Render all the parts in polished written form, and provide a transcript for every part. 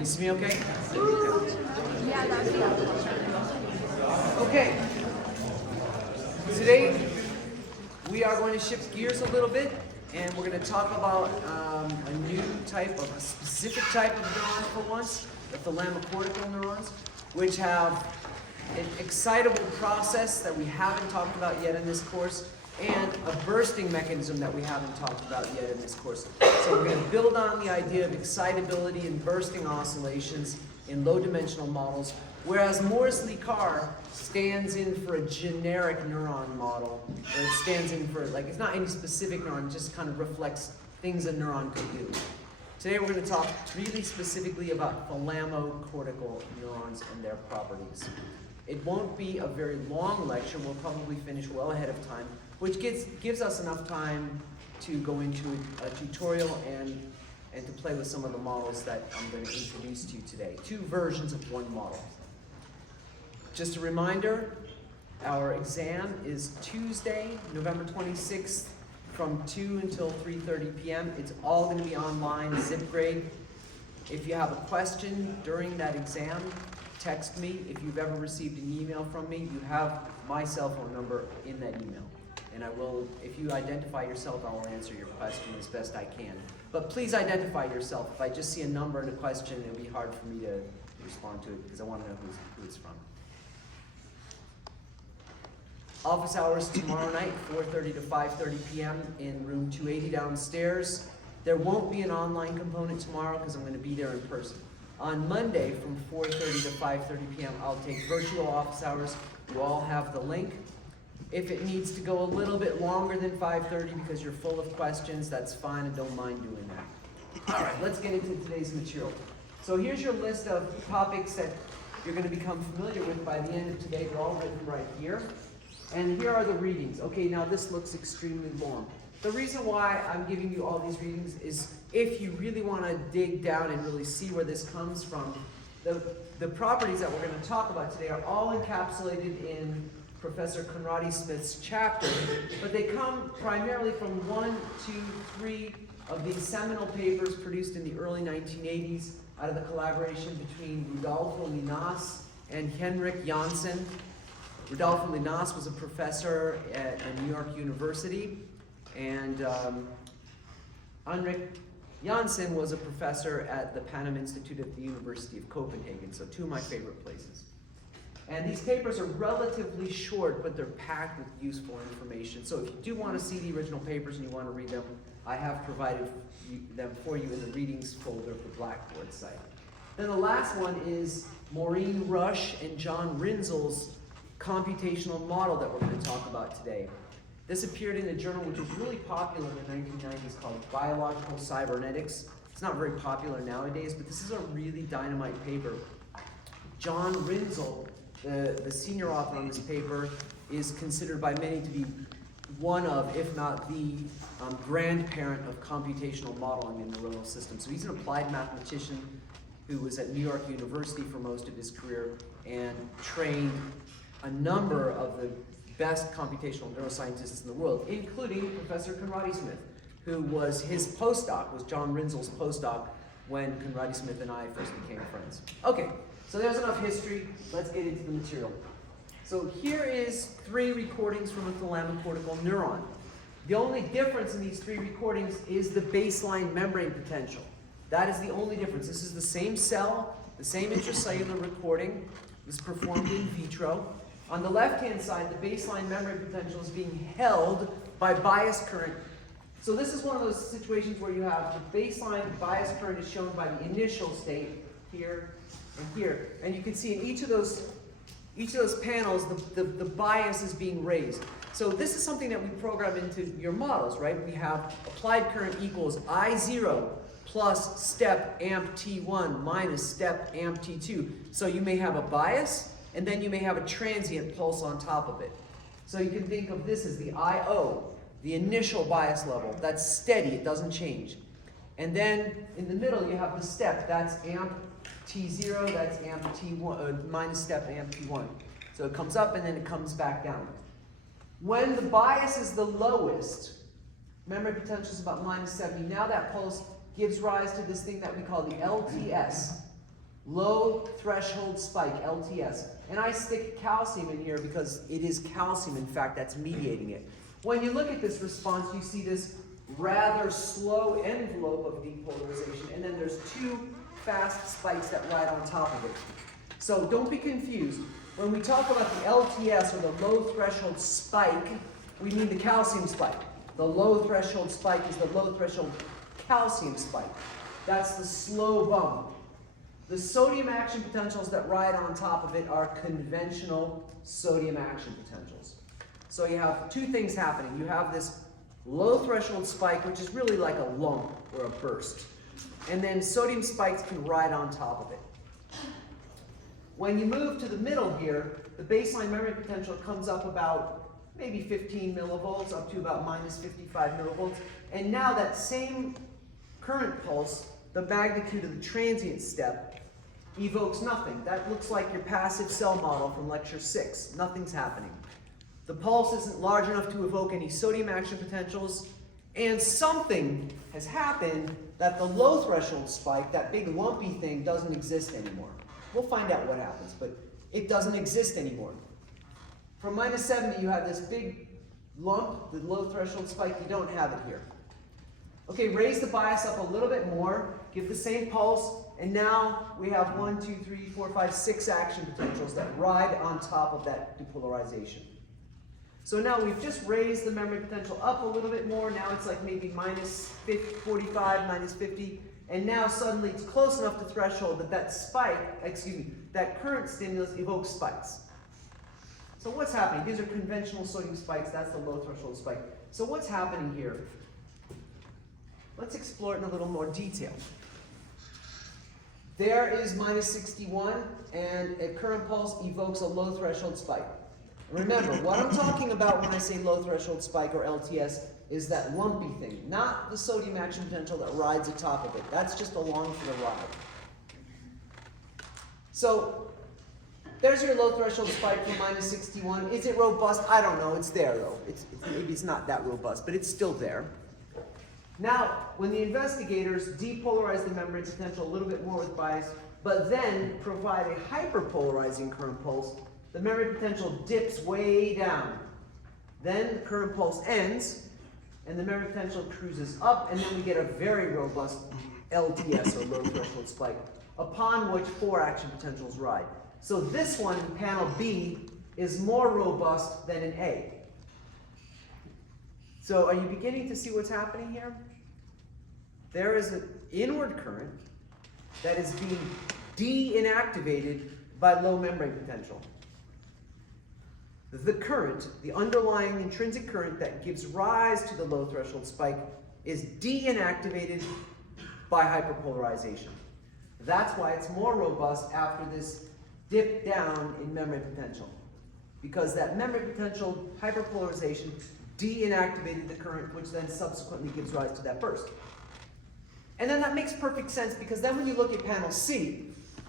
you see me okay? Yeah, that's good. Okay. Today, we are going to shift gears a little bit, and we're going to talk about a new type of, a specific type of neuron for once, the thalamocortical neurons, which have an excitable process that we haven't talked about yet in this course, and a bursting mechanism that we haven't talked about yet in this course. So we're going to build on the idea of excitability and bursting oscillations in low-dimensional models, whereas Morris-Lee-Carr stands in for a generic neuron model, or it stands in for, like, it's not any specific neuron, it just kind of reflects things a neuron could do. Today we're going to talk really specifically about thalamocortical neurons and their properties. It won't be a very long lecture, we'll probably finish well ahead of time, which gives us enough time to go into a tutorial and to play with some of the models that I'm going to introduce to you today. Two versions of one model. Just a reminder, our exam is Tuesday, November 26th from 2 until 3:30 p.m. It's all going to be online, zip grade. If you have a question during that exam, text me. If you've ever received an email from me, you have my cell phone number in that email. And I will, if you identify yourself, I will answer your question as best I can. But please identify yourself. If I just see a number and a question, it'll be hard for me to respond to it because I want to know who it's from. Office hours tomorrow night, 4:30 to 5:30 p.m. in room 280 downstairs. There won't be an online component tomorrow because I'm going to be there in person. On Monday from 4:30 to 5:30 p.m. I'll take virtual office hours. You all have the link. If it needs to go a little bit longer than 5:30 because you're full of questions, that's fine. I don't mind doing that. All right, let's get into today's material. So here's your list of topics that you're going to become familiar with by the end of today. They're all written right here. And here are the readings. Okay, now this looks extremely long. The reason why I'm giving you all these readings is if you really want to dig down and really see where this comes from, the properties that we're going to talk about today are all encapsulated in Professor Conradi-Smith's chapter, but they come primarily from 1, 2, 3 of these seminal papers produced in the early 1980s out of the collaboration between Rudolfo Linnas and Henrik Janssen. Rudolfo Linnas was a professor at New York University, and Henrik Janssen was a professor at the Panam Institute at the University of Copenhagen, so two of my favorite places. And these papers are relatively short, but they're packed with useful information. So if you do want to see the original papers and you want to read them, I have provided them for you in the readings folder of the Blackboard site. Then the last one is Maureen Rush and John Rinzel's computational model that we're going to talk about today. This appeared in a journal which was really popular in the 1990s called Biological Cybernetics. It's not very popular nowadays, but this is a really dynamite paper. John Rinzel, the senior author on this paper, is considered by many to be one of, if not the grandparent of computational modeling in neuronal systems. So he's an applied mathematician who was at New York University for most of his career and trained a number of the best computational neuroscientists in the world, including Professor Conradi-Smith, who was his postdoc, was John Rinzel's postdoc when Conradi-Smith and I first became friends. Okay, so there's enough history. Let's get into the material. So here is 3 recordings from a thalamocortical neuron. The only difference in these 3 recordings is the baseline membrane potential. That is the only difference. This is the same cell, the same intracellular recording. It was performed in vitro. On the left-hand side, the baseline membrane potential is being held by bias current. So this is one of those situations where you have the baseline bias current is shown by the initial state here and here. And you can see in each of those panels, the bias is being raised. So this is something that we program into your models, right? We have applied current equals I0 plus step amp T1 minus step amp T2. So you may have a bias, and then you may have a transient pulse on top of it. So you can think of this as the I0, the initial bias level. That's steady, it doesn't change. And then in the middle you have the step, that's amp T0, that's amp T1, minus step amp T1. So it comes up and then it comes back down. When the bias is the lowest, membrane potential is about minus 70. Now that pulse gives rise to this thing that we call the LTS, low threshold spike, LTS. And I stick calcium in here because it is calcium, in fact, that's mediating it. When you look at this response, you see this rather slow envelope of depolarization, and then there's two fast spikes that ride on top of it. So don't be confused. When we talk about the LTS, or the low threshold spike, we mean the calcium spike. The low threshold spike is the low threshold calcium spike. That's the slow bump. The sodium action potentials that ride on top of it are conventional sodium action potentials. So you have two things happening. You have this low threshold spike, which is really like a lump or a burst. And then sodium spikes can ride on top of it. When you move to the middle here, the baseline memory potential comes up about maybe 15 millivolts, up to about minus 55 millivolts. And now that same current pulse, the magnitude of the transient step, evokes nothing. That looks like your passive cell model from lecture 6. Nothing's happening. The pulse isn't large enough to evoke any sodium action potentials, and something has happened that the low threshold spike, that big lumpy thing, doesn't exist anymore. We'll find out what happens, but it doesn't exist anymore. From minus 70, you have this big lump, the low threshold spike. You don't have it here. Okay, raise the bias up a little bit more, give the same pulse, and now we have 1, 2, 3, 4, 5, 6 action potentials that ride on top of that depolarization. So now we've just raised the memory potential up a little bit more. Now it's like maybe minus 45, minus 50. And now suddenly it's close enough to threshold that that current stimulus evokes spikes. So what's happening? These are conventional sodium spikes. That's the low threshold spike. So what's happening here? Let's explore it in a little more detail. There is minus 61, and a current pulse evokes a low threshold spike. Remember, what I'm talking about when I say low threshold spike or LTS is that lumpy thing, not the sodium action potential that rides atop of it. That's just along for the ride. So there's your low threshold spike from minus 61. Is it robust? I don't know. It's there, though. Maybe it's not that robust, but it's still there. Now, when the investigators depolarize the memory potential a little bit more with bias, but then provide a hyperpolarizing current pulse, the memory potential dips way down. Then the current pulse ends, and the memory potential cruises up, and then we get a very robust LTS, or low threshold spike, upon which 4 action potentials ride. So this one in panel B is more robust than in A. So are you beginning to see what's happening here? There is an inward current that is being de-inactivated by low membrane potential. The current, the underlying intrinsic current that gives rise to the low threshold spike, is de-inactivated by hyperpolarization. That's why it's more robust after this dip down in memory potential. Because that memory potential hyperpolarization de-inactivated the current, which then subsequently gives rise to that burst. And then that makes perfect sense, because then when you look at panel C,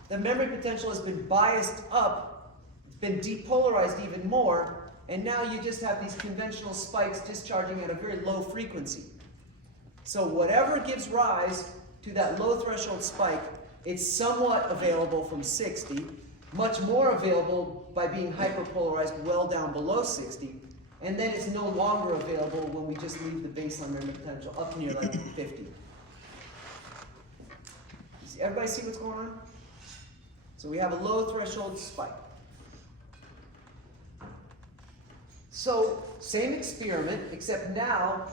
the memory potential has been biased up, been depolarized even more, and now you just have these conventional spikes discharging at a very low frequency. So whatever gives rise to that low threshold spike, it's somewhat available from 60, much more available by being hyperpolarized well down below 60, and then it's no longer available when we just leave the baseline memory potential up near like 50. Everybody see what's going on? So we have a low threshold spike. So same experiment, except now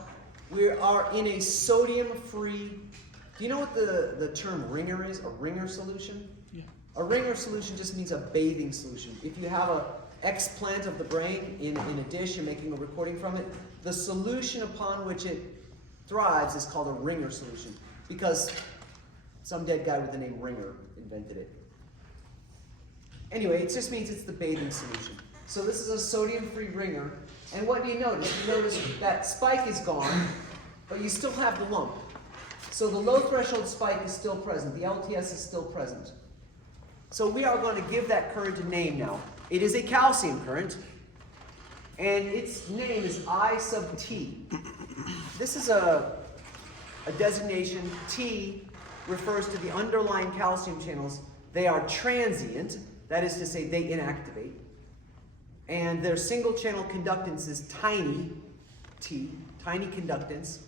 we are in a sodium-free. Do you know what the term ringer is? A ringer solution? Yeah. A ringer solution just means a bathing solution. If you have a explant of the brain in a dish, you're making a recording from it, the solution upon which it thrives is called a ringer solution, because some dead guy with the name Ringer invented it. Anyway, it just means it's the bathing solution. So this is a sodium-free ringer, and what do you notice? You notice that spike is gone, but you still have the lump. So the low threshold spike is still present. The LTS is still present. So we are going to give that current a name now. It is a calcium current, and its name is I sub T. This is a designation. T refers to the underlying calcium channels They are transient, that is to say they inactivate. And their single channel conductance is tiny, T, tiny conductance.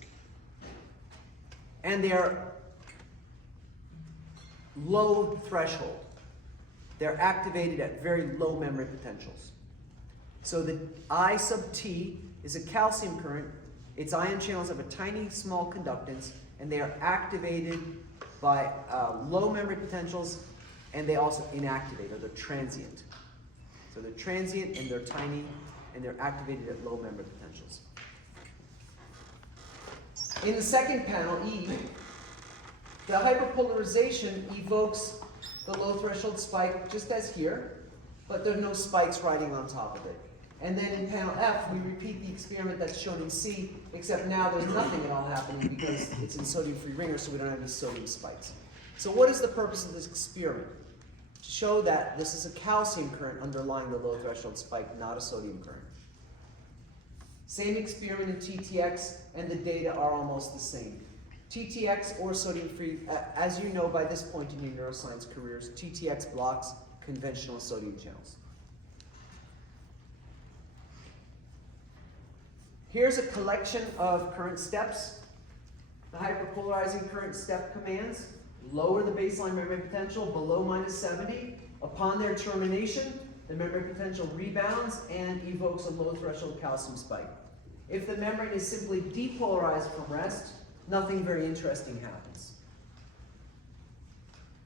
And they are low threshold. They're activated at very low memory potentials. So the I sub T is a calcium current. Its ion channels have a tiny, small conductance, and they are activated by low memory potentials, and they also inactivate, or they're transient. So they're transient, and they're tiny, and they're activated at low memory potentials. In the second panel, E, the hyperpolarization evokes the low threshold spike just as here, but there are no spikes riding on top of it. And then in panel F, we repeat the experiment that's shown in C, except now there's nothing at all happening because it's in sodium-free ringer, so we don't have any sodium spikes. So what is the purpose of this experiment? To show that this is a calcium current underlying the low threshold spike, not a sodium current. Same experiment in TTX, and the data are almost the same. TTX or sodium-free, as you know by this point in your neuroscience careers, TTX blocks conventional sodium channels. Here's a collection of current steps. The hyperpolarizing current step commands lower the baseline memory potential below -70. Upon their termination, the memory potential rebounds and evokes a low threshold calcium spike. If the membrane is simply depolarized from rest, nothing very interesting happens.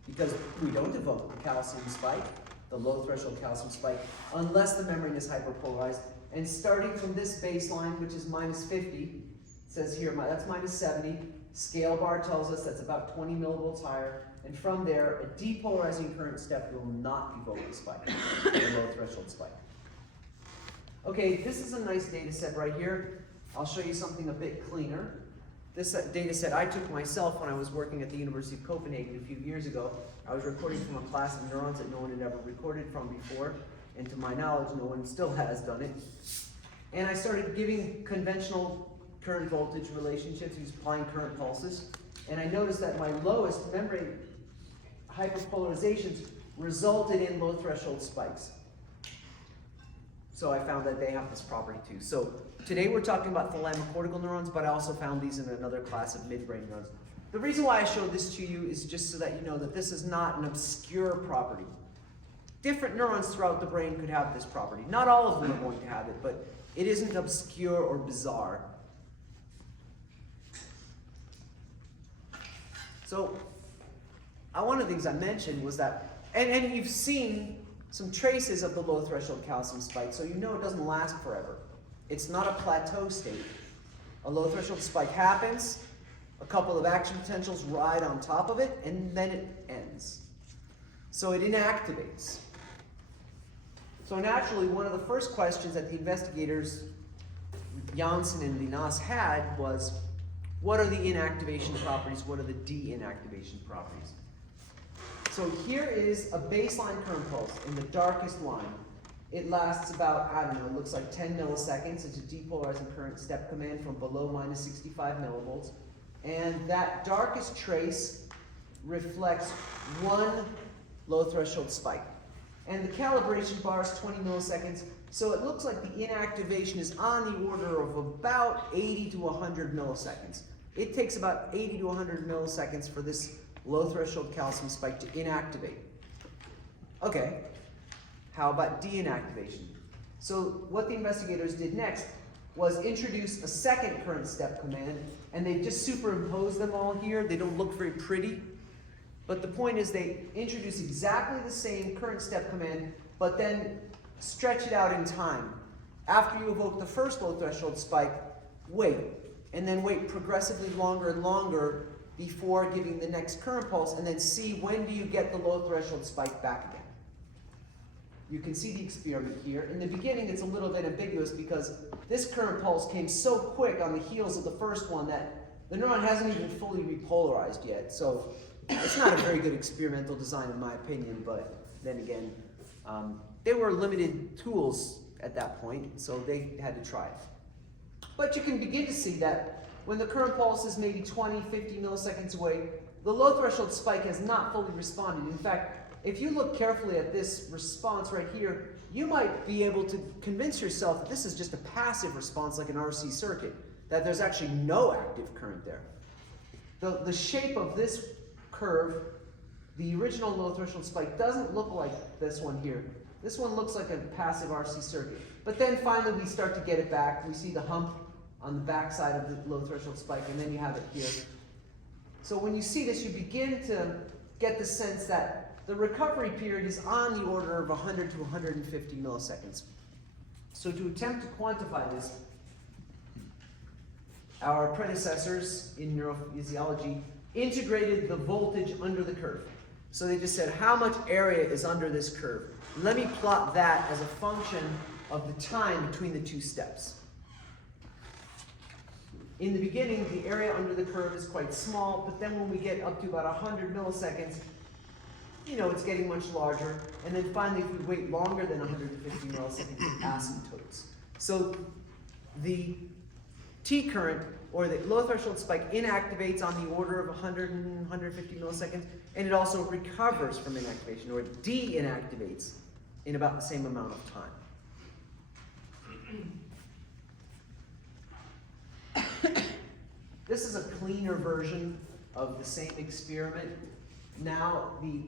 Because we don't evoke the calcium spike, the low threshold calcium spike, unless the membrane is hyperpolarized. And starting from this baseline, which is -50, it says here that's -70, scale bar tells us that's about 20 millivolts higher, and from there, a depolarizing current step will not evoke the spike, the low threshold spike. Okay, this is a nice data set right here. I'll show you something a bit cleaner. This data set I took myself when I was working at the University of Copenhagen a few years ago. I was recording from a class of neurons that no one had ever recorded from before, and to my knowledge, no one still has done it. And I started giving conventional current voltage relationships, applying current pulses, and I noticed that my lowest membrane hyperpolarizations resulted in low threshold spikes. So I found that they have this property too. So today we're talking about thalamocortical neurons, but I also found these in another class of midbrain neurons. The reason why I showed this to you is just so that you know that this is not an obscure property. Different neurons throughout the brain could have this property. Not all of them are going to have it, but it isn't obscure or bizarre. So one of the things I mentioned was that, and you've seen some traces of the low threshold calcium spike, so you know it doesn't last forever. It's not a plateau state. A low threshold spike happens, a couple of action potentials ride on top of it, and then it ends. So it inactivates. So naturally, one of the first questions that the investigators, Janssen and Linas, had was, what are the inactivation properties? What are the de-inactivation properties? So here is a baseline current pulse in the darkest line. It lasts about, I don't know, it looks like 10 milliseconds. It's a depolarizing current step command from below -65 millivolts. And that darkest trace reflects one low threshold spike. And the calibration bar is 20 milliseconds. So it looks like the inactivation is on the order of about 80 to 100 milliseconds. It takes about 80 to 100 milliseconds for this low threshold calcium spike to inactivate. Okay, how about de-inactivation? So what the investigators did next was introduce a second current step command, and they just superimposed them all here. They don't look very pretty, but the point is they introduce exactly the same current step command, but then stretch it out in time. After you evoke the first low threshold spike, wait, and then wait progressively longer and longer before giving the next current pulse, and then see when do you get the low threshold spike back again. You can see the experiment here. In the beginning, it's a little bit ambiguous because this current pulse came so quick on the heels of the first one that the neuron hasn't even fully repolarized yet. So it's not a very good experimental design in my opinion, but then again, they were limited tools at that point, so they had to try it. But you can begin to see that when the current pulse is maybe 20, 50 milliseconds away, the low threshold spike has not fully responded. In fact, if you look carefully at this response right here, you might be able to convince yourself that this is just a passive response like an RC circuit, that there's actually no active current there. The shape of this curve, the original low threshold spike, doesn't look like this one here. This one looks like a passive RC circuit. But then finally we start to get it back. We see the hump on the back side of the low threshold spike, and then you have it here. So when you see this, you begin to get the sense that the recovery period is on the order of 100 to 150 milliseconds. So to attempt to quantify this, our predecessors in neurophysiology integrated the voltage under the curve. So they just said, how much area is under this curve? Let me plot that as a function of the time between the two steps. In the beginning, the area under the curve is quite small, but then when we get up to about 100 milliseconds, you know, it's getting much larger. And then finally, if we wait longer than 150 milliseconds, it asymptotes. So the T current, or the low threshold spike, inactivates on the order of 100 and 150 milliseconds, and it also recovers from inactivation, or it de-inactivates in about the same amount of time. This is a cleaner version of the same experiment. Now the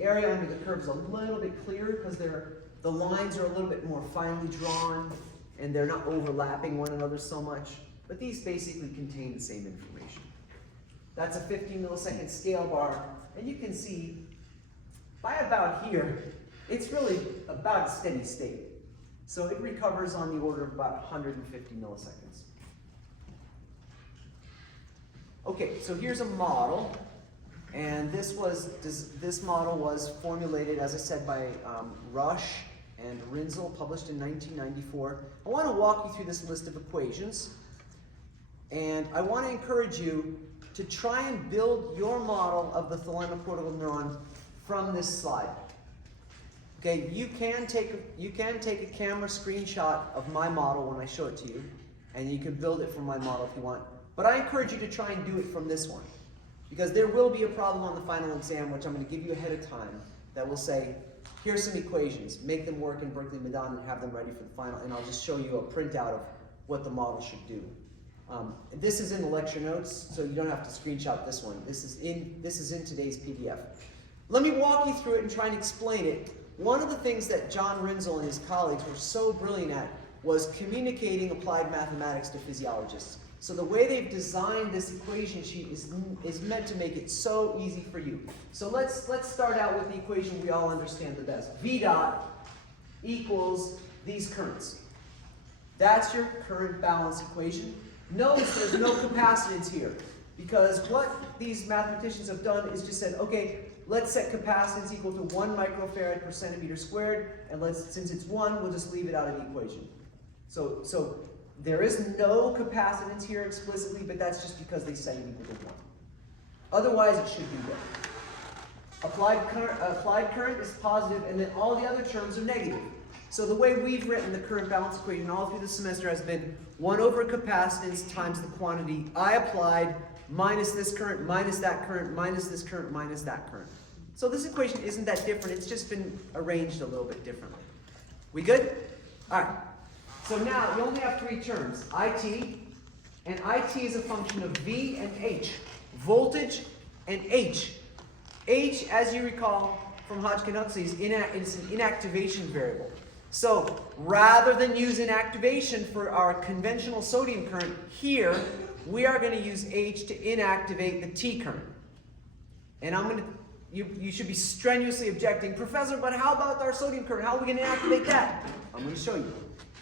area under the curve is a little bit clearer because the lines are a little bit more finely drawn and they're not overlapping one another so much. But these basically contain the same information. That's a 50 millisecond scale bar, and you can see by about here, it's really about a steady state. So it recovers on the order of about 150 milliseconds. Okay, so here's a model, and this model was formulated, as I said, by Rush and Rinzel, published in 1994. I want to walk you through this list of equations, and I want to encourage you to try and build your model of the thalamocortical neuron from this slide. Okay, you can take a camera screenshot of my model when I show it to you, and you can build it from my model if you want. But I encourage you to try and do it from this one, because there will be a problem on the final exam, which I'm going to give you ahead of time, that will say, here's some equations, make them work in Berkeley Madon and have them ready for the final, and I'll just show you a printout of what the model should do. This is in the lecture notes, so you don't have to screenshot this one. This is in today's PDF. Let me walk you through it and try and explain it. One of the things that John Rinzel and his colleagues were so brilliant at was communicating applied mathematics to physiologists. So the way they've designed this equation sheet is meant to make it so easy for you. So let's start out with the equation we all understand the best. V dot equals these currents. That's your current balance equation. Notice there's no capacitance here, because what these mathematicians have done is just said, okay, let's set capacitance equal to 1 microfarad per centimeter squared, and since it's 1, we'll just leave it out of the equation. So there is no capacitance here explicitly, but that's just because they set it equal to 1. Otherwise, it should be there. Applied current is positive, and then all the other terms are negative. So the way we've written the current balance equation all through the semester has been 1 over capacitance times the quantity I applied minus this current, minus that current, minus this current, minus that current. So this equation isn't that different, it's just been arranged a little bit differently. We good? All right. So now you only have 3 terms, IT, and IT is a function of V and H, voltage and H. H, as you recall from Hodgkin-Huxley, is an inactivation variable. So rather than use inactivation for our conventional sodium current, here we are going to use H to inactivate the T current. And you should be strenuously objecting, Professor, but how about our sodium current? How are we going to inactivate that? I'm going to show you.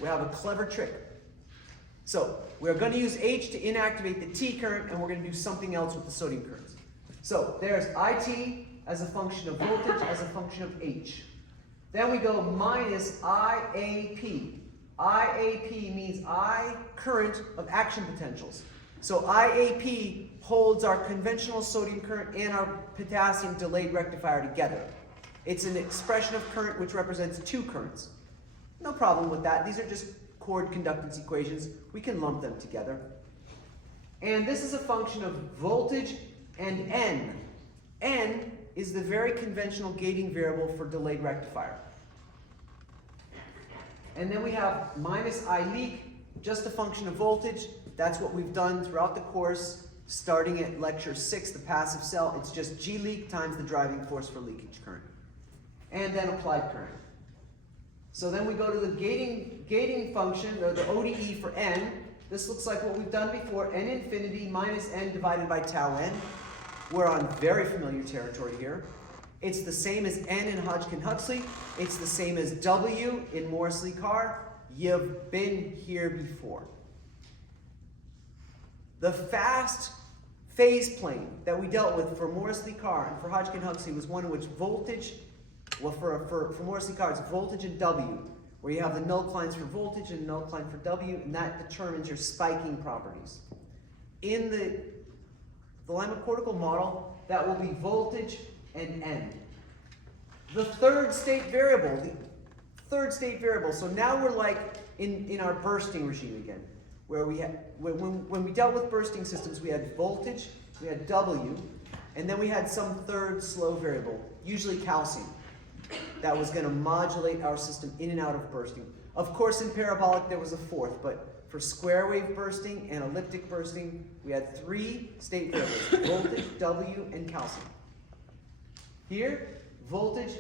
We have a clever trick. So we're going to use H to inactivate the T current, and we're going to do something else with the sodium currents. So there's IT as a function of voltage as a function of H. Then we go minus IAP. IAP means I current of action potentials. So IAP holds our conventional sodium current and our potassium delayed rectifier together. It's an expression of current which represents 2 currents. No problem with that. These are just chord conductance equations. We can lump them together. And this is a function of voltage and N. N is the very conventional gating variable for delayed rectifier. And then we have minus I leak, just a function of voltage. That's what we've done throughout the course, starting at lecture 6, the passive cell. It's just G leak times the driving force for leakage current. And then applied current. So then we go to the gating function, or the ODE for N. This looks like what we've done before, N infinity minus N divided by tau N. We're on very familiar territory here. It's the same as N in Hodgkin-Huxley. It's the same as W in Morris-Lee-Carr. You've been here before. The fast phase plane that we dealt with for Morris-Lee-Carr and for Hodgkin-Huxley was one in which voltage, well, for Morris-Lee-Carr, it's voltage and W, where you have the null clines for voltage and null cline for W, and that determines your spiking properties. In the limbic-cortical model, that will be voltage and N. The third state variable, so now we're like in our bursting regime again, where we had, when we dealt with bursting systems, we had voltage, we had W, and then we had some third slow variable, usually calcium, that was going to modulate our system in and out of bursting. Of course, in parabolic, there was a fourth, but for square wave bursting and elliptic bursting, we had 3 state variables, voltage, W, and calcium. Here, voltage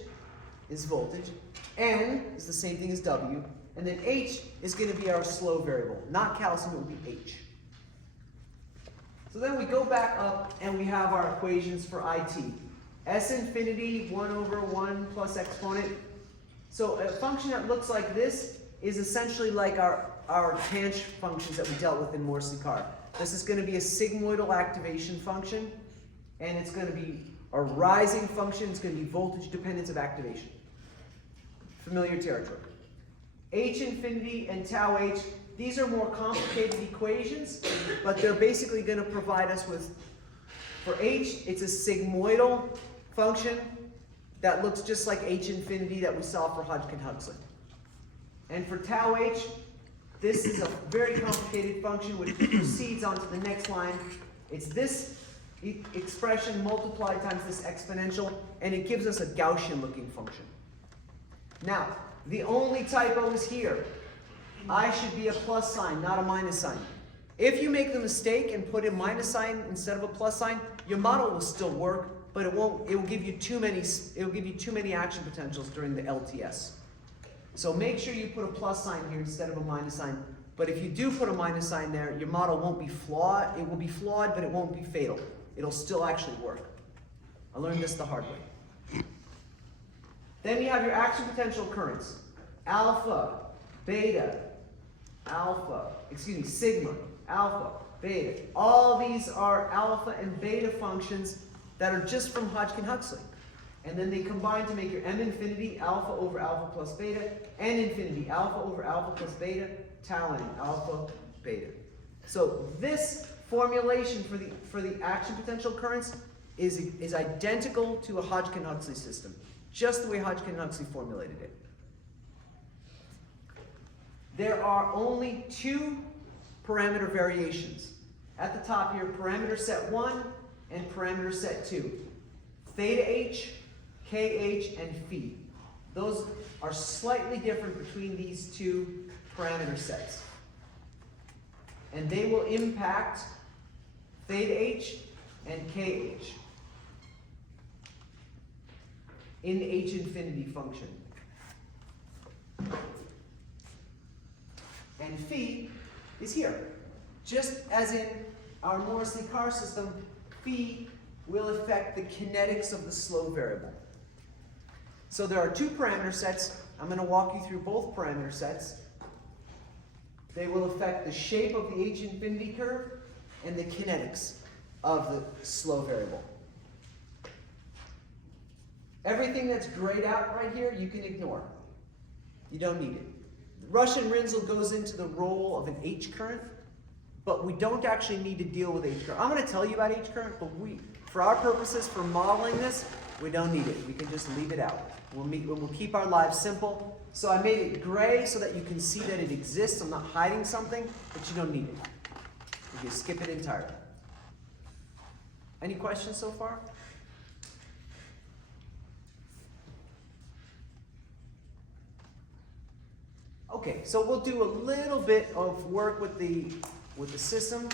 is voltage, N is the same thing as W, and then H is going to be our slow variable. Not calcium, it would be H. So then we go back up and we have our equations for IT. S infinity, 1 over 1 plus exponent. So a function that looks like this is essentially like our tanh functions that we dealt with in Morris-Lee-Carr. This is going to be a sigmoidal activation function, and it's going to be a rising function. It's going to be voltage dependence of activation. Familiar territory. H infinity and tau H, these are more complicated equations, but they're basically going to provide us with, for H, it's a sigmoidal function that looks just like H infinity that we saw for Hodgkin-Huxley. And for tau H, this is a very complicated function which proceeds onto the next line. It's this expression multiplied times this exponential, and it gives us a Gaussian-looking function. Now, the only typo is here. I should be a plus sign, not a minus sign. If you make the mistake and put a minus sign instead of a plus sign, your model will still work, but it will give you too many action potentials during the LTS. So make sure you put a plus sign here instead of a minus sign. But if you do put a minus sign there, your model won't be flawed. It will be flawed, but it won't be fatal. It'll still actually work. I learned this the hard way. Then you have your action potential currents. Alpha, beta, sigma, alpha, beta. All these are alpha and beta functions that are just from Hodgkin-Huxley. And then they combine to make your M infinity, alpha over alpha plus beta, N infinity, alpha over alpha plus beta, tau N, alpha, beta. So this formulation for the action potential currents is identical to a Hodgkin-Huxley system, just the way Hodgkin-Huxley formulated it. There are only 2 parameter variations. At the top here, parameter set 1 and parameter set 2. Theta H, KH, and phi. Those are slightly different between these 2 parameter sets. And they will impact theta H and KH in the H infinity function. And phi is here. Just as in our Morris-Lee-Carr system, phi will affect the kinetics of the slow variable. So there are 2 parameter sets. I'm going to walk you through both parameter sets. They will affect the shape of the H infinity curve and the kinetics of the slow variable. Everything that's grayed out right here, you can ignore. You don't need it. Russian Rinzel goes into the role of an H current, but we don't actually need to deal with H current. I'm going to tell you about H current, but for our purposes, for modeling this, we don't need it. We can just leave it out. We'll keep our lives simple. So I made it gray so that you can see that it exists. I'm not hiding something, but you don't need it. You can skip it entirely. Any questions so far? Okay, so we'll do a little bit of work with the system,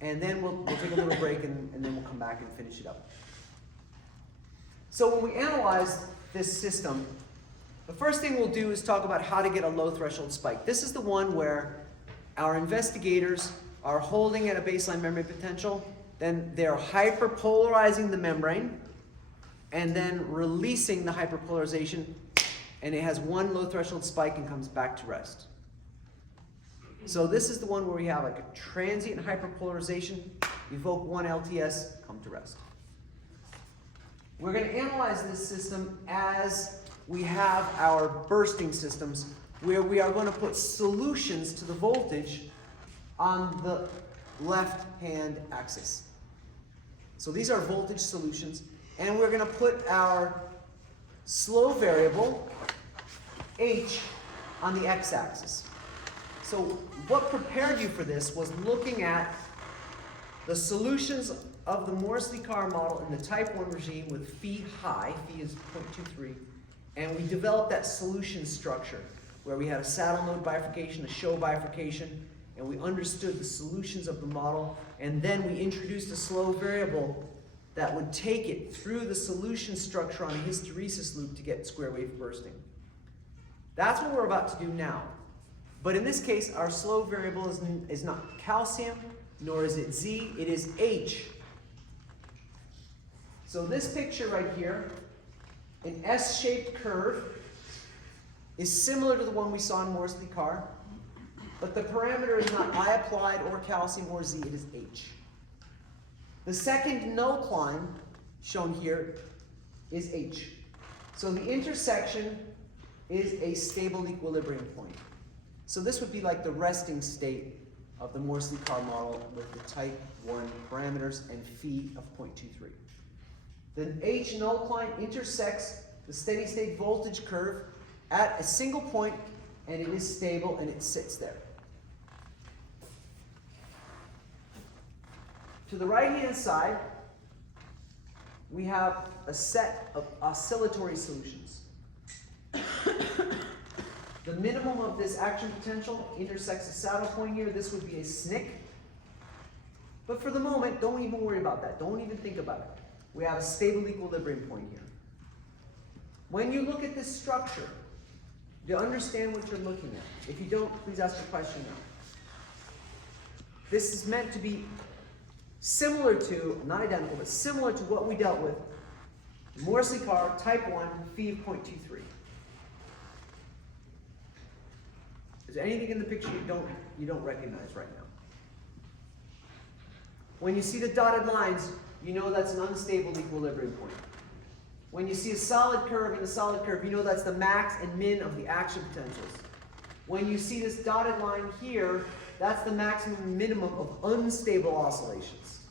and then we'll take a little break, and then we'll come back and finish it up. So when we analyze this system, the first thing we'll do is talk about how to get a low threshold spike. This is the one where our investigators are holding at a baseline membrane potential, then they're hyperpolarizing the membrane, and then releasing the hyperpolarization, and it has one low threshold spike and comes back to rest. So this is the one where we have like a transient hyperpolarization, evoke one LTS, come to rest. We're going to analyze this system as we have our bursting systems, where we are going to put solutions to the voltage on the left-hand axis. So these are voltage solutions, and we're going to put our slow variable, H, on the x-axis. So what prepared you for this was looking at the solutions of the Morsley-Carr model in the type 1 regime with phi high, phi is 0.23, and we developed that solution structure where we had a saddle node bifurcation, a show bifurcation, and we understood the solutions of the model, and then we introduced a slow variable that would take it through the solution structure on a hysteresis loop to get square wave bursting. That's what we're about to do now. But in this case, our slow variable is not calcium, nor is it Z, it is H. So this picture right here, an S-shaped curve, is similar to the one we saw in Morsley-Carr, but the parameter is not I applied or calcium or Z, it is H. The second no climb, shown here, is H. So the intersection is a stable equilibrium point. So this would be like the resting state of the Morsley-Carr model with the type 1 parameters and phi of 0.23. The H null climb intersects the steady state voltage curve at a single point, and it is stable and it sits there. To the right-hand side, we have a set of oscillatory solutions. The minimum of this action potential intersects a saddle point here. This would be a SNCC. But for the moment, don't even worry about that. Don't even think about it. We have a stable equilibrium point here. When you look at this structure, you understand what you're looking at. If you don't, please ask a question now. This is meant to be similar to, not identical, but similar to what we dealt with, Morsley-Carr, type 1, phi of 0.23. Is there anything in the picture you don't recognize right now? When you see the dotted lines, you know that's an unstable equilibrium point. When you see a solid curve and a solid curve, you know that's the max and min of the action potentials. When you see this dotted line here, that's the maximum and minimum of unstable oscillations,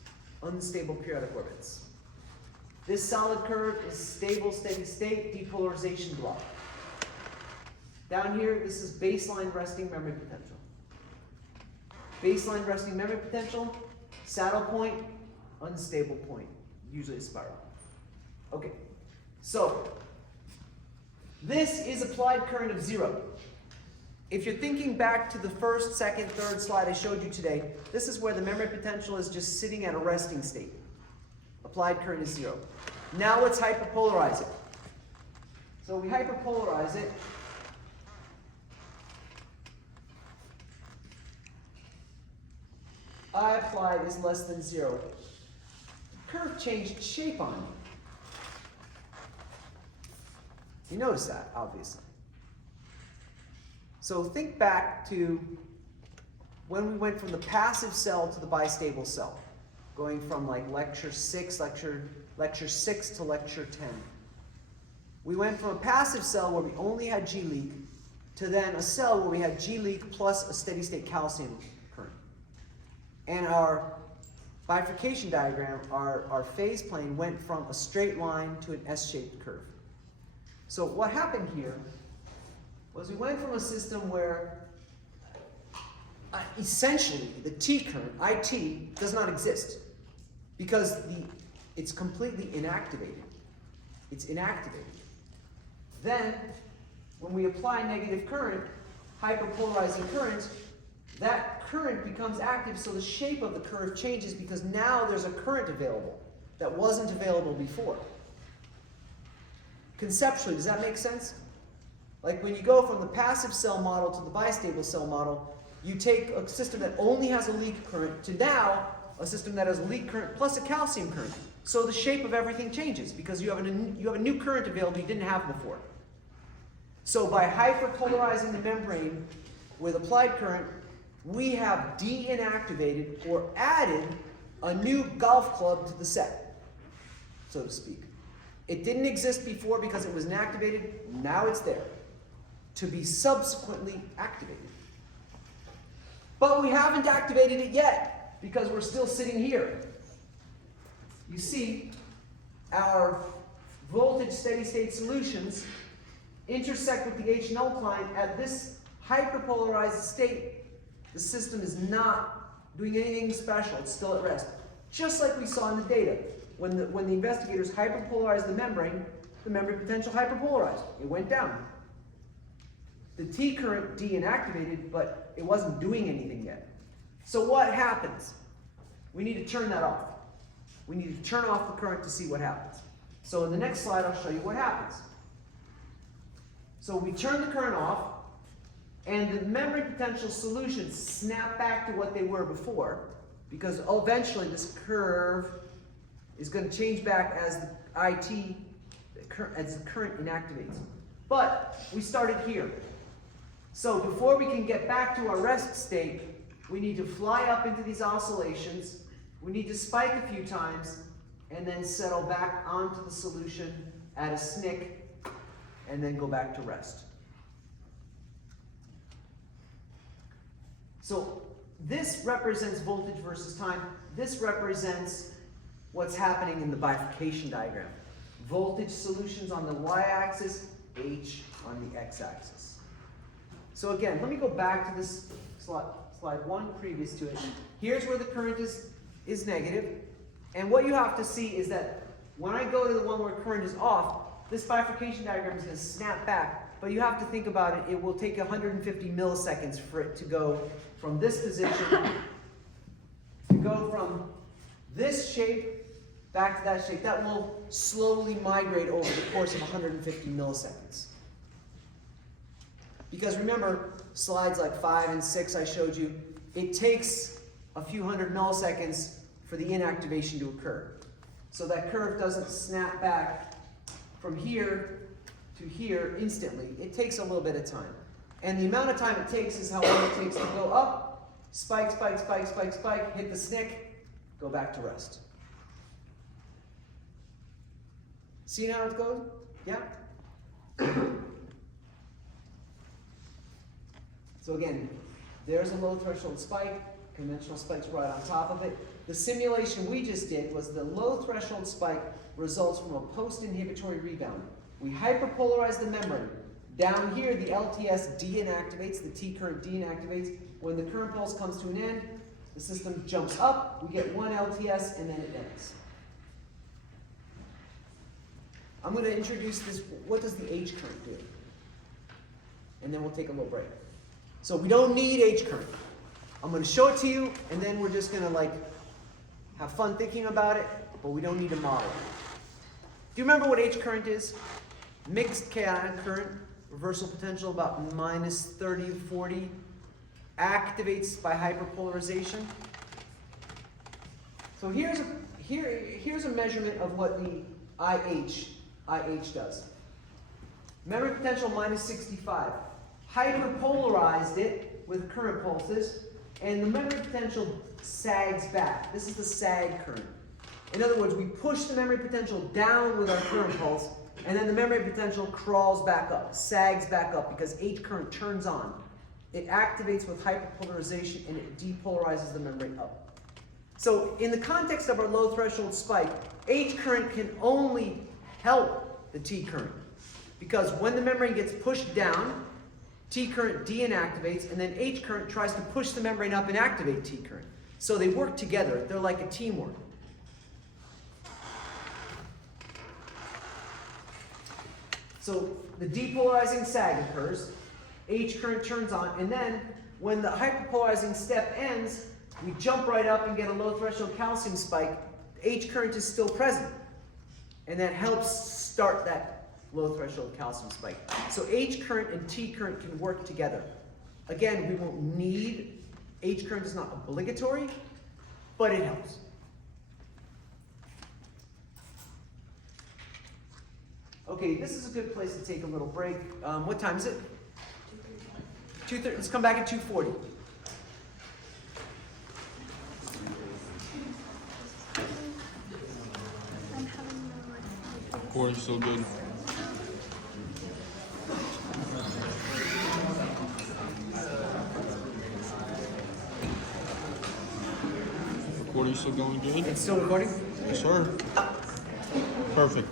unstable periodic orbits. This solid curve is stable, steady state, depolarization block. Down here, this is baseline resting memory potential. Baseline resting memory potential, saddle point, unstable point, usually a spiral. Okay, so this is applied current of 0. If you're thinking back to the first, second, third slide I showed you today, this is where the memory potential is just sitting at a resting state. Applied current is 0. Now let's hyperpolarize it. So we hyperpolarize it. I applied is less than 0. The curve changed shape on me. You notice that, obviously. So think back to when we went from the passive cell to the bistable cell, going from like lecture 6 to lecture 10. We went from a passive cell where we only had G leak to then a cell where we had G leak plus a steady state calcium current. And our bifurcation diagram, our phase plane went from a straight line to an S-shaped curve. So what happened here was we went from a system where essentially the T current, IT, does not exist because it's completely inactivated. It's inactivated. Then when we apply negative current, hyperpolarizing current, that current becomes active, so the shape of the curve changes because now there's a current available that wasn't available before. Conceptually, does that make sense? Like when you go from the passive cell model to the bistable cell model, you take a system that only has a leak current to now a system that has a leak current plus a calcium current. So the shape of everything changes because you have a new current available you didn't have before. So by hyperpolarizing the membrane with applied current, we have de-inactivated or added a new golf club to the set, so to speak. It didn't exist before because it was inactivated. Now it's there to be subsequently activated. But we haven't activated it yet because we're still sitting here. You see, our voltage steady-state solutions intersect with the H null client at this hyperpolarized state. The system is not doing anything special. It's still at rest. Just like we saw in the data. When the investigators hyperpolarized the membrane potential hyperpolarized. It went down. The T current de-inactivated, but it wasn't doing anything yet. So what happens? We need to turn that off. We need to turn off the current to see what happens. So in the next slide, I'll show you what happens. So we turn the current off, and the membrane potential solutions snap back to what they were before, because eventually this curve is going to change back as the IT, as the current inactivates. But we started here. So before we can get back to our rest state, we need to fly up into these oscillations, we need to spike a few times, and then settle back onto the solution at a SNC, and then go back to rest. So this represents voltage versus time. This represents what's happening in the bifurcation diagram. Voltage solutions on the y-axis, H on the x-axis. So again, let me go back to this slide one previous to it. Here's where the current is negative. And what you have to see is that when I go to the one where current is off, this bifurcation diagram is going to snap back. But you have to think about it. It will take 150 milliseconds for it to go from this position, to go from this shape back to that shape. That will slowly migrate over the course of 150 milliseconds. Because remember, slides like 5 and 6 I showed you, it takes a few hundred milliseconds for the inactivation to occur. So that curve doesn't snap back from here to here instantly. It takes a little bit of time. And the amount of time it takes is how long it takes to go up, spike, spike, spike, spike, spike, hit the SNC, go back to rest. See how it goes? Yeah? So again, there's a low threshold spike, conventional spikes right on top of it. The simulation we just did was the low threshold spike results from a post-inhibitory rebound. We hyperpolarize the membrane. Down here, the LTS de-inactivates, the T current de-inactivates. When the current pulse comes to an end, the system jumps up, we get one LTS, and then it ends. I'm going to introduce this, what does the H current do? And then we'll take a little break. So we don't need H current. I'm going to show it to you, and then we're just going to have fun thinking about it, but we don't need to model it. Do you remember what H current is? Mixed chaotic current, reversal potential about -30 to 40, activates by hyperpolarization. So here's a measurement of what the IH does. Memory potential -65. Hyperpolarized it with current pulses, and the memory potential sags back. This is the sag current. In other words, we push the memory potential down with our current pulse, and then the memory potential crawls back up, sags back up, because H current turns on. It activates with hyperpolarization, and it depolarizes the membrane up. So in the context of our low threshold spike, H current can only help the T current, because when the membrane gets pushed down, T current de-inactivates, and then H current tries to push the membrane up and activate T current. So they work together. They're like a teamwork. So the depolarizing sag occurs, H current turns on, and then when the hyperpolarizing step ends, we jump right up and get a low threshold calcium spike. H current is still present, and that helps start that low threshold calcium spike. So H current and T current can work together. Again, we won't need, H current is not obligatory, but it helps. Okay, this is a good place to take a little break. What time is it? 2:30. Let's come back at 2:40. Recording's so good. Recording's still going good? It's still recording? Yes, sir. Perfect.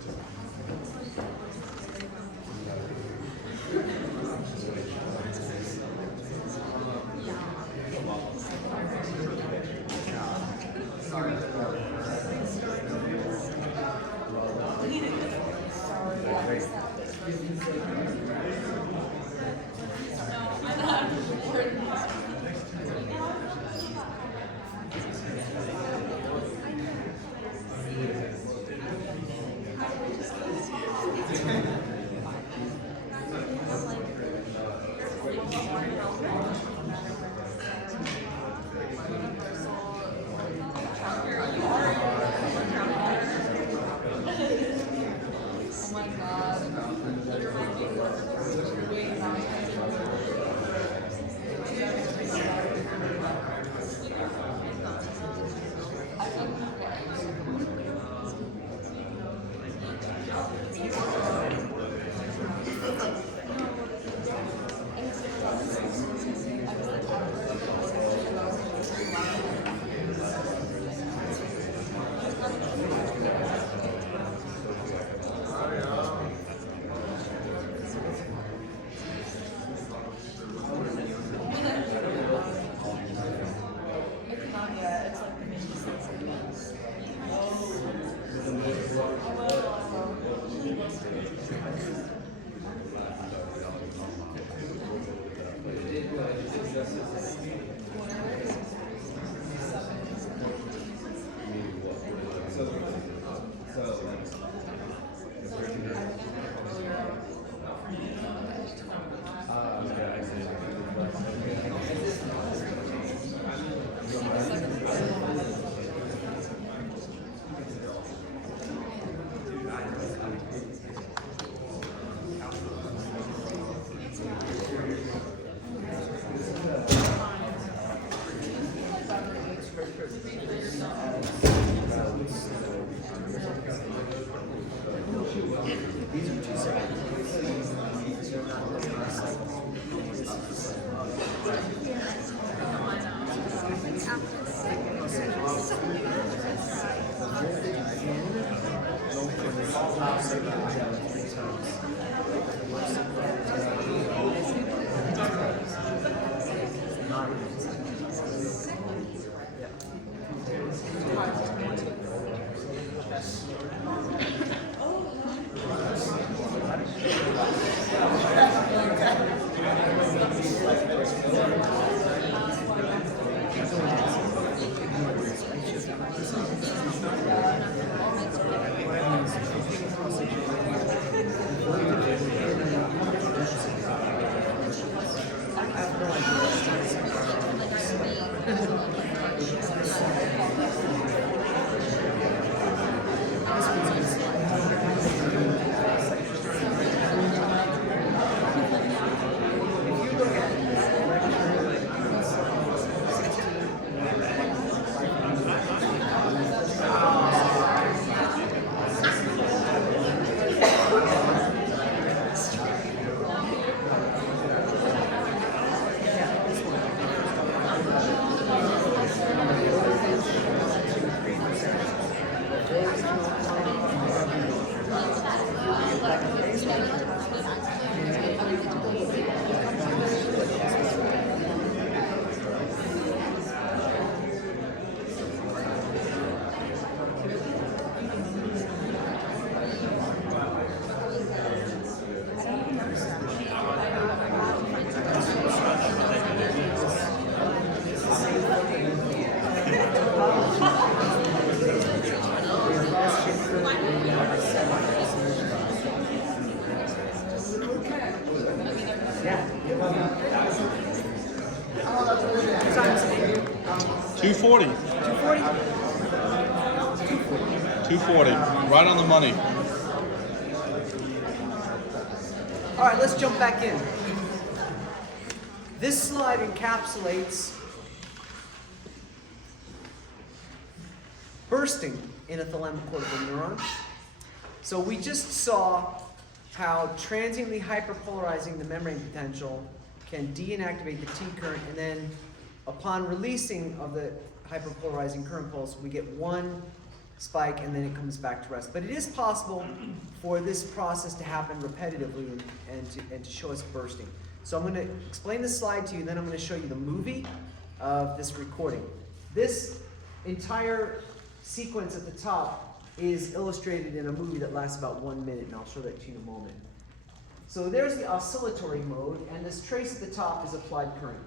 240. 240? 240. Right on the money. All right, let's jump back in. This slide encapsulates bursting in a thalamocortical neuron. So we just saw how transiently hyperpolarizing the membrane potential can de-inactivate the T current, and then upon releasing of the hyperpolarizing current pulse, we get one spike and then it comes back to rest. But it is possible for this process to happen repetitively and to show us bursting. So I'm going to explain this slide to you, then I'm going to show you the movie of this recording. This entire sequence at the top is illustrated in a movie that lasts about 1 minute, and I'll show that to you in a moment. So there's the oscillatory mode, and this trace at the top is applied current.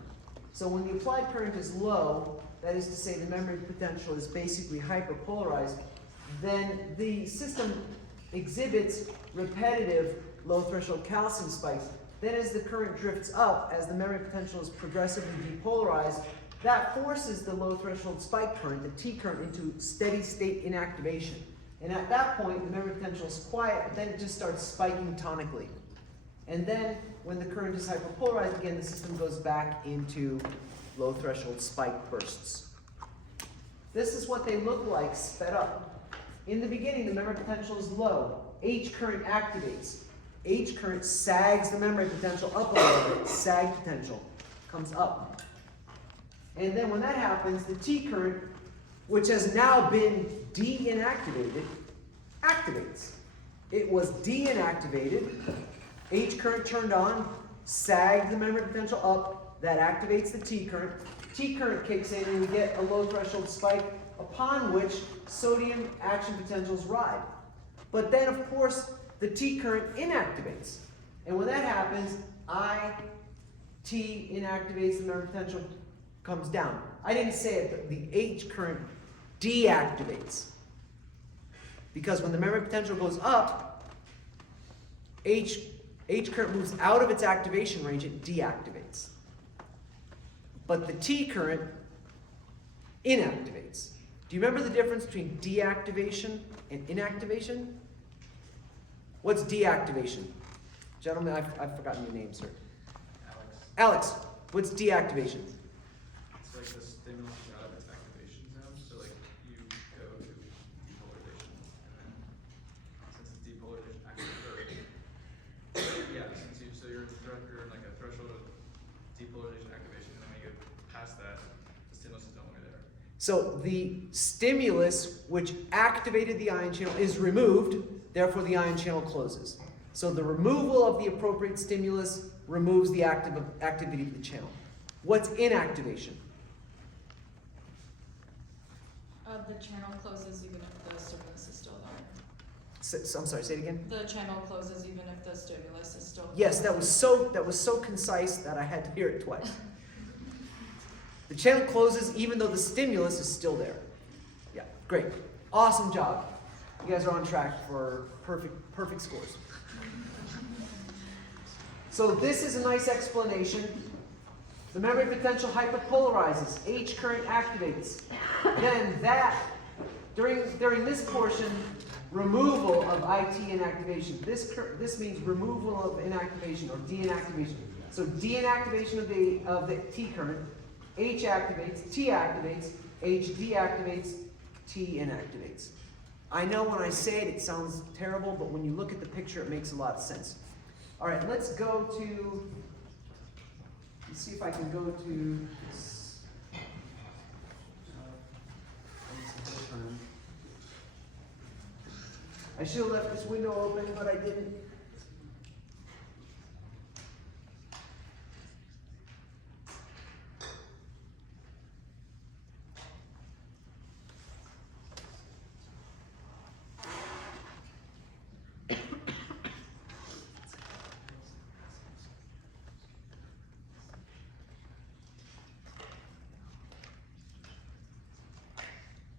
So when the applied current is low, that is to say the membrane potential is basically hyperpolarized, then the system exhibits repetitive low threshold calcium spikes. Then as the current drifts up, as the membrane potential is progressively depolarized, that forces the low threshold spike current, the T current, into steady state inactivation. And at that point, the membrane potential is quiet, but then it just starts spiking tonically. And then when the current is hyperpolarized again, the system goes back into low threshold spike bursts. This is what they look like sped up. In the beginning, the membrane potential is low. H current activates. H current sags the membrane potential up a little bit. Sag potential comes up. And then when that happens, the T current, which has now been de-inactivated, activates. It was de-inactivated. H current turned on, sagged the membrane potential up. That activates the T current. T current kicks in and we get a low threshold spike upon which sodium action potentials ride. But then, of course, the T current inactivates. And when that happens, T inactivates, the membrane potential comes down. I didn't say it, but the H current deactivates. Because when the membrane potential goes up, H current moves out of its activation range, it deactivates. But the T current inactivates. Do you remember the difference between deactivation and inactivation? What's deactivation? Gentlemen, I've forgotten your name, sir. Alex, what's deactivation? It's like the stimulus out of its activation zone. So like you go to depolarization, and then since it's depolarization so you're in like a threshold of depolarization activation, and then when you get past that, the stimulus is no longer there. So the stimulus which activated the ion channel is removed, therefore the ion channel closes. So the removal of the appropriate stimulus removes the activity of the channel. What's inactivation? The channel closes even if the stimulus is still there. I'm sorry, say it again. The channel closes even if the stimulus is still there. Yes, that was so concise that I had to hear it twice. The channel closes even though the stimulus is still there. Yeah, great. Awesome job. You guys are on track for perfect scores. So this is a nice explanation. The membrane potential hyperpolarizes. H current activates. Then during this portion, removal of IT inactivation. This means removal of inactivation or de-inactivation. So de-inactivation of the T current. H activates, T activates, H deactivates, T inactivates. I know when I say it, it sounds terrible, but when you look at the picture, it makes a lot of sense. All right, let's see if I can go to this. I should have left this window open, but I didn't.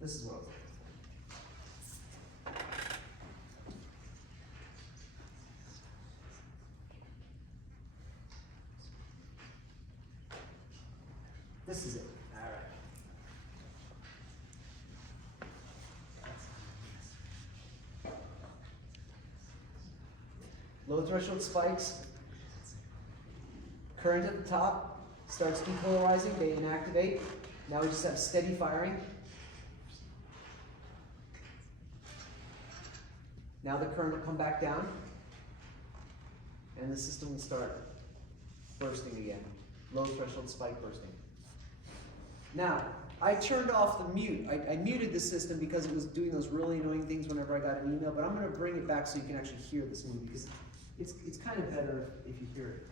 This is what I was looking for. This is it. All right. Low threshold spikes. Current at the top starts depolarizing, they inactivate. Now we just have steady firing. Now the current will come back down, and the system will start bursting again. Low threshold spike bursting. Now, I turned off the mute. I muted the system because it was doing those really annoying things whenever I got an email, but I'm going to bring it back so you can actually hear this movie, because it's kind of better if you hear it.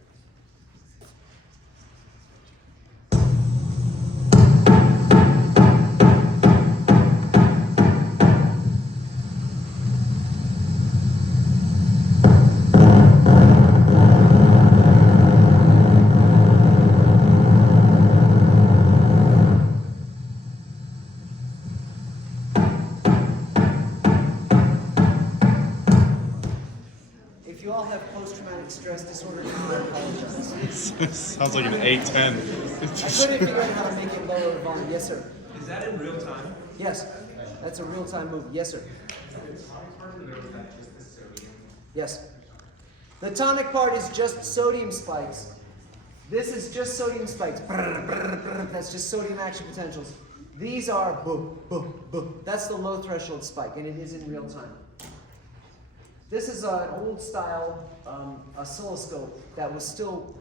If you all have post-traumatic stress disorder, I apologize. Sounds like an A10. I couldn't figure out how to make it lower volume. Yes, sir. Is that in real time? Yes, that's a real-time movie. Yes, sir. Yes. The tonic part is just sodium spikes. This is just sodium spikes. That's just sodium action potentials. These are boom, boom, boom. That's the low threshold spike, and it is in real time. This is an old style oscilloscope that was still,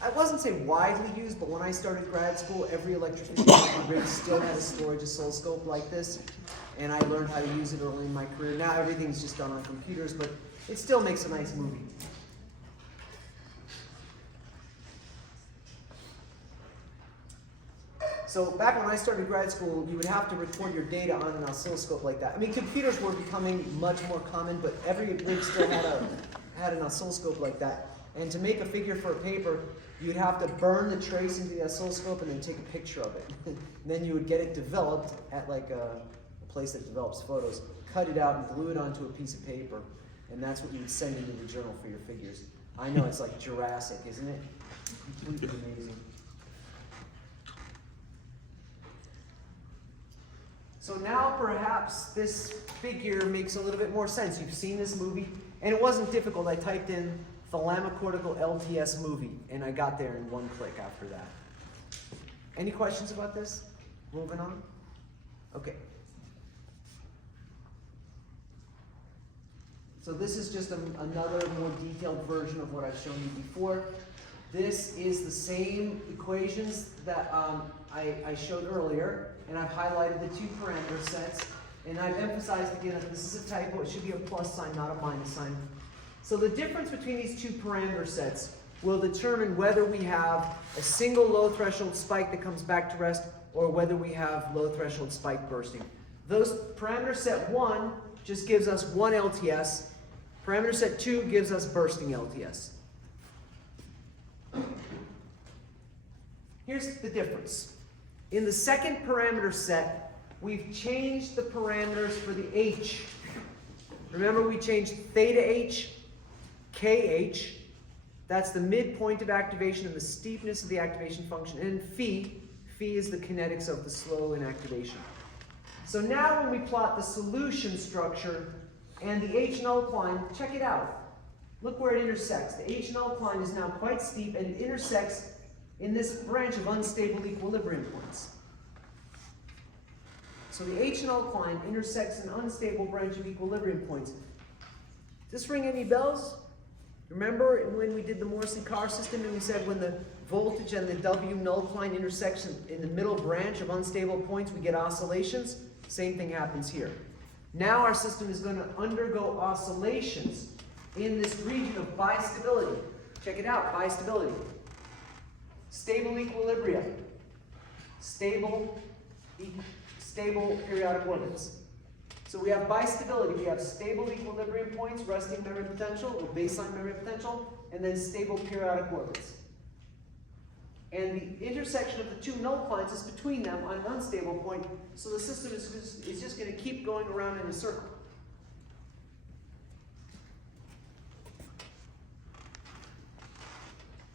I wasn't say widely used, but when I started grad school, every electrician rig still had a storage oscilloscope like this, and I learned how to use it early in my career. Now everything's just done on computers, but it still makes a nice movie. So back when I started grad school, you would have to record your data on an oscilloscope like that. I mean, computers were becoming much more common, but every rig still had an oscilloscope like that. And to make a figure for a paper, you'd have to burn the trace into the oscilloscope and then take a picture of it. And then you would get it developed at like a place that develops photos, cut it out and glue it onto a piece of paper, and that's what you would send into the journal for your figures. I know, it's like Jurassic, isn't it? Completely amazing. So now perhaps this figure makes a little bit more sense. You've seen this movie, and it wasn't difficult. I typed in thalamocortical LTS movie, and I got there in one click after that. Any questions about this? Moving on? Okay. So this is just another more detailed version of what I've shown you before. This is the same equations that I showed earlier, and I've highlighted the two parameter sets, and I've emphasized again that this is a typo. It should be a plus sign, not a minus sign. So the difference between these two parameter sets will determine whether we have a single low threshold spike that comes back to rest, or whether we have low threshold spike bursting. Those parameter set 1 just gives us 1 LTS. Parameter set 2 gives us bursting LTS. Here's the difference. In the second parameter set, we've changed the parameters for the H. Remember, we changed theta H, KH. That's the midpoint of activation and the steepness of the activation function. And phi is the kinetics of the slow inactivation. So now when we plot the solution structure and the H null-cline, check it out. Look where it intersects. The H null-cline is now quite steep, and it intersects in this branch of unstable equilibrium points. So the H null-cline intersects an unstable branch of equilibrium points. Does this ring any bells? Remember when we did the Morrissey-Carr system and we said when the voltage and the W null-cline intersection in the middle branch of unstable points, we get oscillations? Same thing happens here. Now our system is going to undergo oscillations in this region of bistability. Check it out, bistability. Stable equilibria. Stable periodic orbits. So we have bistability. We have stable equilibrium points, resting memory potential, or baseline memory potential, and then stable periodic orbits. And the intersection of the two null-clines is between them on an unstable point, so the system is just going to keep going around in a circle.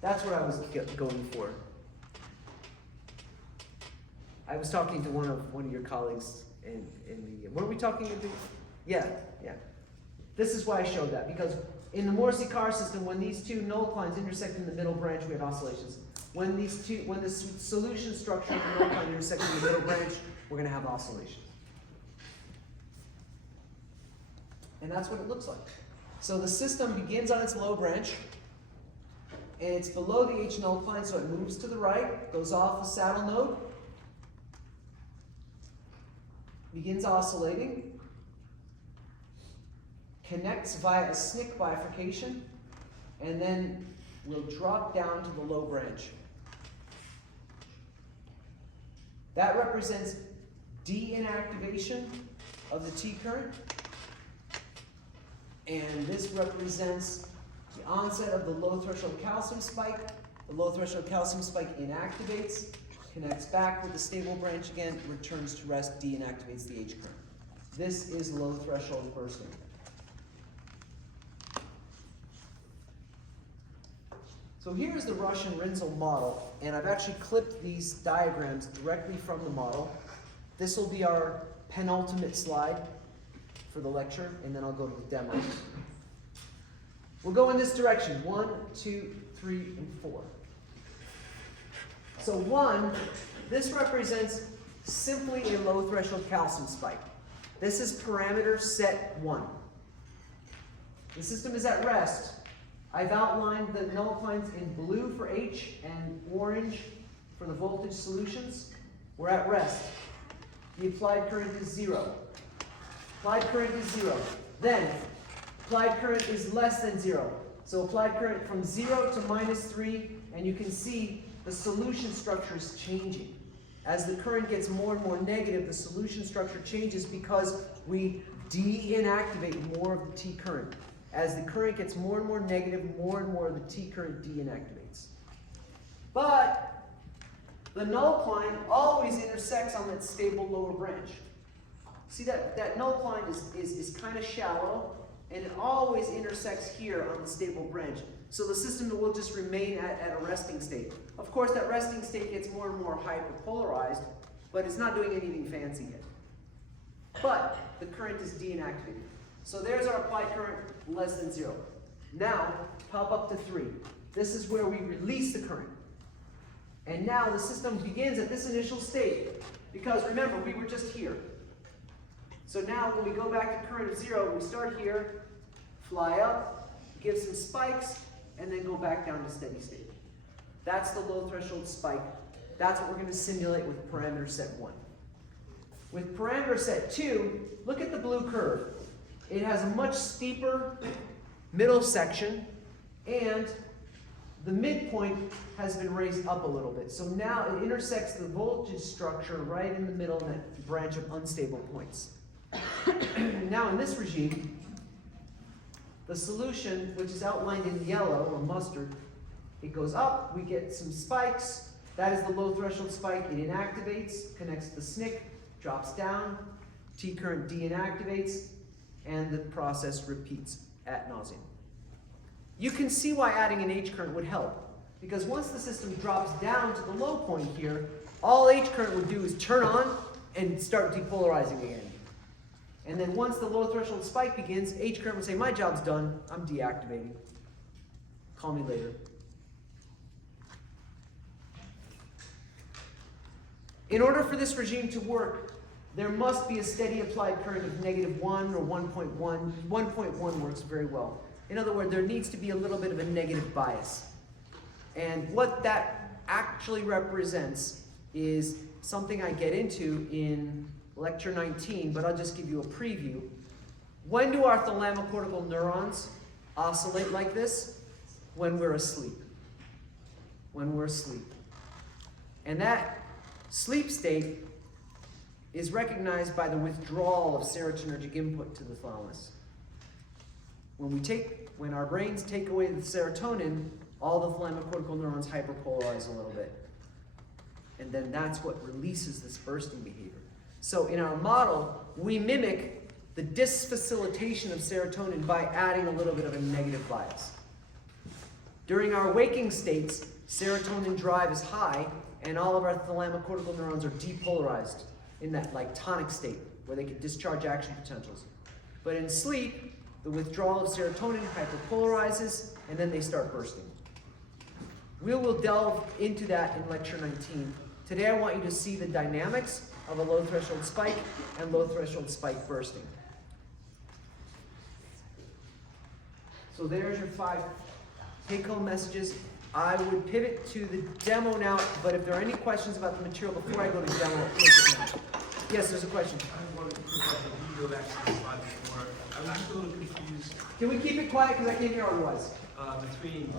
That's what I was going for. I was talking to one of your colleagues in the. What are we talking about? Yeah. This is why I showed that, because in the Morse-Carr system, when these two null clines intersect in the middle branch, we had oscillations. When the solution structure of the null cline intersects in the middle branch, we're going to have oscillations. And that's what it looks like. So the system begins on its low branch, and it's below the H null cline, so it moves to the right, goes off the saddle node, begins oscillating, connects via a SNC bifurcation, and then will drop down to the low branch. That represents de-inactivation of the T current, and this represents the onset of the low threshold calcium spike. The low threshold calcium spike inactivates, connects back with the stable branch again, returns to rest, de-inactivates the H current. This is low threshold bursting. So here's the Russian Rinzel model, and I've actually clipped these diagrams directly from the model. This will be our penultimate slide for the lecture, and then I'll go to the demo. We'll go in this direction, 1, 2, 3, and 4. So 1, this represents simply a low threshold calcium spike. This is parameter set 1. The system is at rest. I've outlined the null clines in blue for H and orange for the voltage solutions. We're at rest. The applied current is 0. Applied current is 0. Then, applied current is less than 0. So applied current from 0 to -3, and you can see the solution structure is changing. As the current gets more and more negative, the solution structure changes because we de-inactivate more of the T current. As the current gets more and more negative, more and more of the T current de-inactivates. But the null cline always intersects on that stable lower branch. See that null cline is kind of shallow, and it always intersects here on the stable branch. So the system will just remain at a resting state. Of course, that resting state gets more and more hyperpolarized, but it's not doing anything fancy yet. But the current is de-inactivated. So there's our applied current, less than 0. Now, pop up to 3. This is where we release the current. And now the system begins at this initial state, because remember, we were just here. So now when we go back to current of 0, we start here, fly up, give some spikes, and then go back down to steady state. That's the low threshold spike. That's what we're going to simulate with parameter set 1. With parameter set 2, look at the blue curve. It has a much steeper middle section, and the midpoint has been raised up a little bit. So now it intersects the voltage structure right in the middle of that branch of unstable points. Now in this regime, the solution, which is outlined in yellow or mustard, it goes up, we get some spikes. That is the low threshold spike. It inactivates, connects to the SNC, drops down, T current de-inactivates, and the process repeats ad nauseum. You can see why adding an H current would help, because once the system drops down to the low point here, all H current would do is turn on and start depolarizing again. And then once the low threshold spike begins, H current would say, my job's done, I'm deactivating. Call me later. In order for this regime to work, there must be a steady applied current of -1 or 1.1. 1.1 works very well. In other words, there needs to be a little bit of a negative bias. And what that actually represents is something I get into in lecture 19, but I'll just give you a preview. When do our thalamocortical neurons oscillate like this? When we're asleep. When we're asleep. And that sleep state is recognized by the withdrawal of serotonergic input to the thalamus. When our brains take away the serotonin, all the thalamocortical neurons hyperpolarize a little bit. And then that's what releases this bursting behavior. So in our model, we mimic the disfacilitation of serotonin by adding a little bit of a negative bias. During our waking states, serotonin drive is high, and all of our thalamocortical neurons are depolarized in that like tonic state where they can discharge action potentials. But in sleep, The withdrawal of serotonin hyperpolarizes, and then they start bursting. We will delve into that in lecture 19. Today I want you to see the dynamics of a low threshold spike and low threshold spike bursting. So there's your 5 take-home messages. I would pivot to the demo now, but if there are any questions about the material before I go to demo, take it now. Yes, there's a question. I wanted to put up the video back to the slide before. I was just a little confused Can we keep it quiet because I can't hear otherwise? between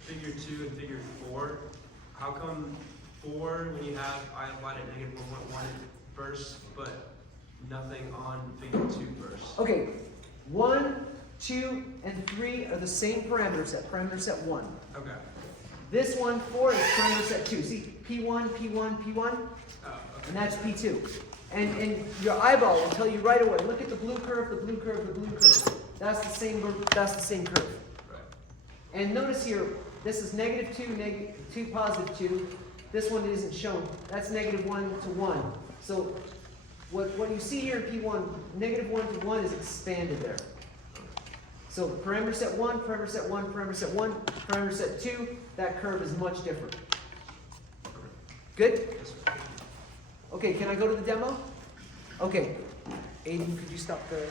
figure 2 and figure 4. How come 4, when you have I applied at negative 1.1 bursts, but nothing on figure 2 bursts? Okay, 1, 2, and 3 are the same parameter set 1. Okay. This one, 4, is parameter set 2. See, P1, P1, P1, Oh, okay. and that's P2. And your eyeball will tell you right away, look at the blue curve, the blue curve, the blue curve. That's the same curve. Right. And notice here, this is -2, 2, +2. This one isn't shown. That's -1 to 1. So what you see here in P1, -1 to 1 is expanded there. So parameter set 1, parameter set 1, parameter set 1, parameter set 2, that curve is much different. Good? Yes, sir. Okay, can I go to the demo? Okay. Aiden, could you stop the